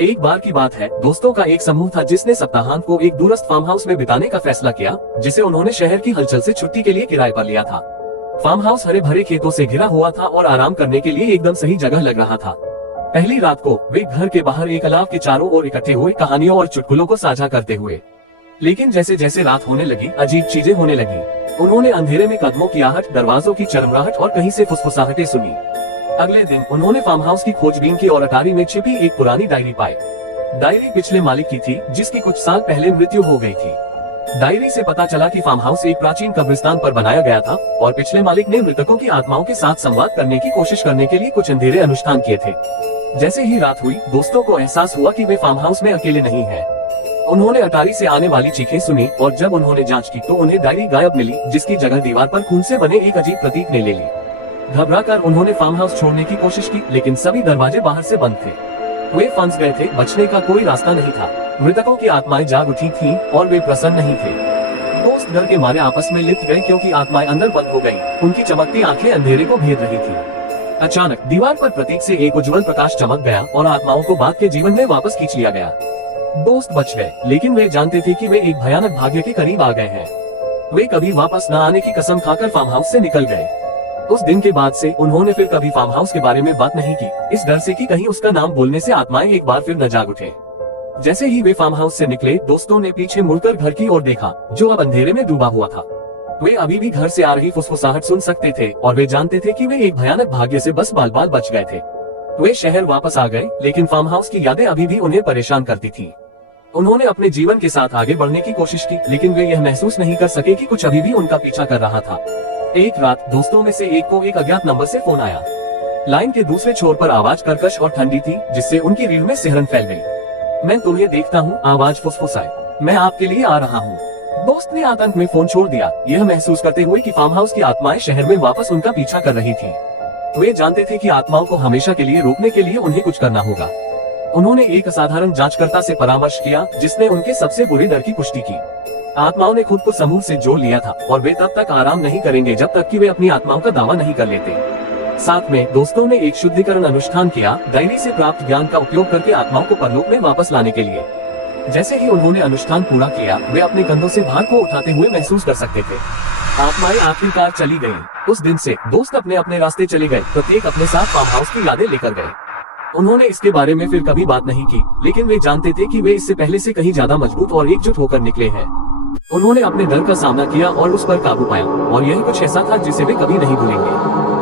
एक बार की बात है, दोस्तों का एक समूह था जिसने सप्ताहांत को एक दूरस्थ फार्म हाउस में बिताने का फैसला किया, जिसे उन्होंने शहर की हलचल से छुट्टी के लिए किराए पर लिया था। फार्म हाउस हरे भरे खेतों से घिरा हुआ था और आराम करने के लिए एकदम सही जगह लग रहा था। पहली रात को वे घर के बाहर एक अलाव के चारों ओर इकट्ठे हुए, कहानियों और चुटकुलों को साझा करते हुए। लेकिन जैसे जैसे रात होने लगी, अजीब चीजें होने लगी। उन्होंने अंधेरे में कदमों की आहट, दरवाजों की चरमराहट और कहीं से फुसफुसाहटें सुनी। अगले दिन उन्होंने फार्म हाउस की खोजबीन की और अटारी में छिपी एक पुरानी डायरी पाई। डायरी पिछले मालिक की थी, जिसकी कुछ साल पहले मृत्यु हो गई थी। डायरी से पता चला कि फार्म हाउस एक प्राचीन कब्रिस्तान पर बनाया गया था और पिछले मालिक ने मृतकों की आत्माओं के साथ संवाद करने की कोशिश करने के लिए कुछ अंधेरे अनुष्ठान किए थे। जैसे ही रात हुई, दोस्तों को एहसास हुआ कि वे फार्म हाउस में अकेले नहीं हैं। उन्होंने अटारी से आने वाली चीखें सुनी और जब उन्होंने जांच की तो उन्हें डायरी गायब मिली, जिसकी जगह दीवार पर खून से बने एक अजीब प्रतीक ने ले ली। घबराकर उन्होंने फार्म हाउस छोड़ने की कोशिश की, लेकिन सभी दरवाजे बाहर से बंद थे। वे फंस गए थे, बचने का कोई रास्ता नहीं था। मृतकों की आत्माएं जाग उठी थीं और वे प्रसन्न नहीं थे। दोस्त डर के मारे आपस में लिप्त गए, क्योंकि आत्माएं अंदर बंद हो गईं। उनकी चमकती आंखें अंधेरे को भेद रही थी। अचानक दीवार पर प्रतीक से एक उज्जवल प्रकाश चमक गया और आत्माओं को बाद के जीवन में वापस खींच लिया गया। दोस्त बच गए, लेकिन वे जानते थे कि वे एक भयानक भाग्य के करीब आ गए हैं। वे कभी वापस न आने की कसम खाकर फार्म हाउस से निकल गए। उस दिन के बाद से उन्होंने फिर कभी फार्म हाउस के बारे में बात नहीं की, इस डर से कि कहीं उसका नाम बोलने से आत्माएं एक बार फिर न जाग उठे। जैसे ही वे फार्म हाउस से निकले, दोस्तों ने पीछे मुड़कर घर की ओर देखा, जो अब अंधेरे में डूबा हुआ था। वे अभी भी घर से आ रही फुसफुसाहट सुन सकते थे और वे जानते थे कि वे एक भयानक भाग्य से बस बाल बाल बच गए थे। वे शहर वापस आ गए, लेकिन फार्म हाउस की यादें अभी भी उन्हें परेशान करती थी। उन्होंने अपने जीवन के साथ आगे बढ़ने की कोशिश की, लेकिन वे यह महसूस नहीं कर सके कि कुछ अभी भी उनका पीछा कर रहा था। एक रात दोस्तों में से एक को एक अज्ञात नंबर से फोन आया। लाइन के दूसरे छोर पर आवाज कर्कश और ठंडी थी, जिससे उनकी रीढ़ में सिहरन फैल गई। मैं तुम्हें देखता हूँ, आवाज फुसफुसाई, मैं आपके लिए आ रहा हूँ। दोस्त ने आतंक में फोन छोड़ दिया, यह महसूस करते हुए कि फार्म हाउस की आत्माएं शहर में वापस उनका पीछा कर रही थीं। वे जानते थे कि आत्माओं को हमेशा के लिए रोकने के लिए उन्हें कुछ करना होगा। उन्होंने एक असाधारण जांचकर्ता से परामर्श किया, जिसने उनके सबसे बुरे डर की पुष्टि की। आत्माओं ने खुद को समूह से जोड़ लिया था और वे तब तक आराम नहीं करेंगे जब तक कि वे अपनी आत्माओं का दावा नहीं कर लेते। साथ में दोस्तों ने एक शुद्धिकरण अनुष्ठान किया, डायरी से प्राप्त ज्ञान का उपयोग करके आत्माओं को परलोक में वापस लाने के लिए। जैसे ही उन्होंने अनुष्ठान पूरा किया, वे अपने कंधों से भार को उठाते हुए महसूस कर सकते थे। आत्माएं आखिरकार चली गईं। उस दिन से दोस्त अपने अपने रास्ते चले गए, प्रत्येक अपने साथ फार्म हाउस की यादें लेकर गए। उन्होंने इसके बारे में फिर कभी बात नहीं की, लेकिन वे जानते थे कि वे इससे पहले से कहीं ज्यादा मजबूत और एकजुट होकर निकले हैं। उन्होंने अपने डर का सामना किया और उस पर काबू पाया, और यही कुछ ऐसा था जिसे वे कभी नहीं भूलेंगे।